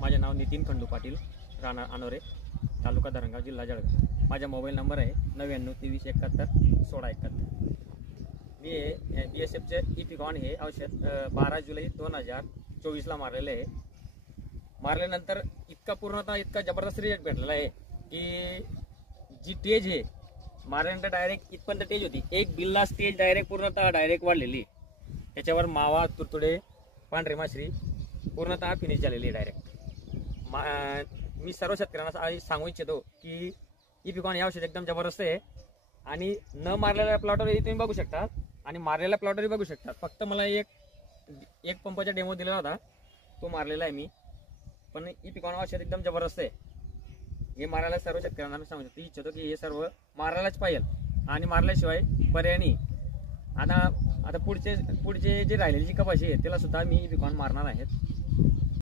माझे नाव नितीन खंडू पाटील, राहणार अनोरे, तालुका धरणगाव, जिल्हा जळगाव. माझा मोबाईल नंबर आहे 99 23 71 16 71. मी BSFचे इपिकॉन हे औषध 12 जुलै 2024ला मारलेलं आहे. मारल्यानंतर पूर्णतः इतका जबरदस्त रिझल्ट भेटलेला आहे की जी टेज आहे मारल्यानंतर डायरेक्ट इथपर्यंत टेज होती. एक बिल्ला स्टेज पूर्णतः डायरेक्ट वाढलेली. त्याच्यावर मावा, तुरतुडे, पांढरे माशरी पूर्णतः फिनिश झालेली आहे डायरेक्ट. मी सर्व शेतकऱ्यांना सांगू इच्छितो की इपिकॉन हे औषध एकदम जबरदस्त आहे आणि न मारलेल्या प्लॉटवरही तुम्ही बघू शकता आणि मारलेल्या प्लॉटवरही बघू शकता. फक्त मला एक पंपाचा डेमो दिला होता, तो मारलेला आहे मी. पण इपिकॉन औषध एकदम जबरदस्त आहे. हे मारायला सर्व शेतकऱ्यांना मी सांगू इच्छितो की हे सर्व मारायलाच पाहिजे आणि मारल्याशिवाय पर्याय नाही. आता पुढचे जे राहिलेली जी कपाशी आहे त्याला सुद्धा मी इपिकॉन मारणार आहेत.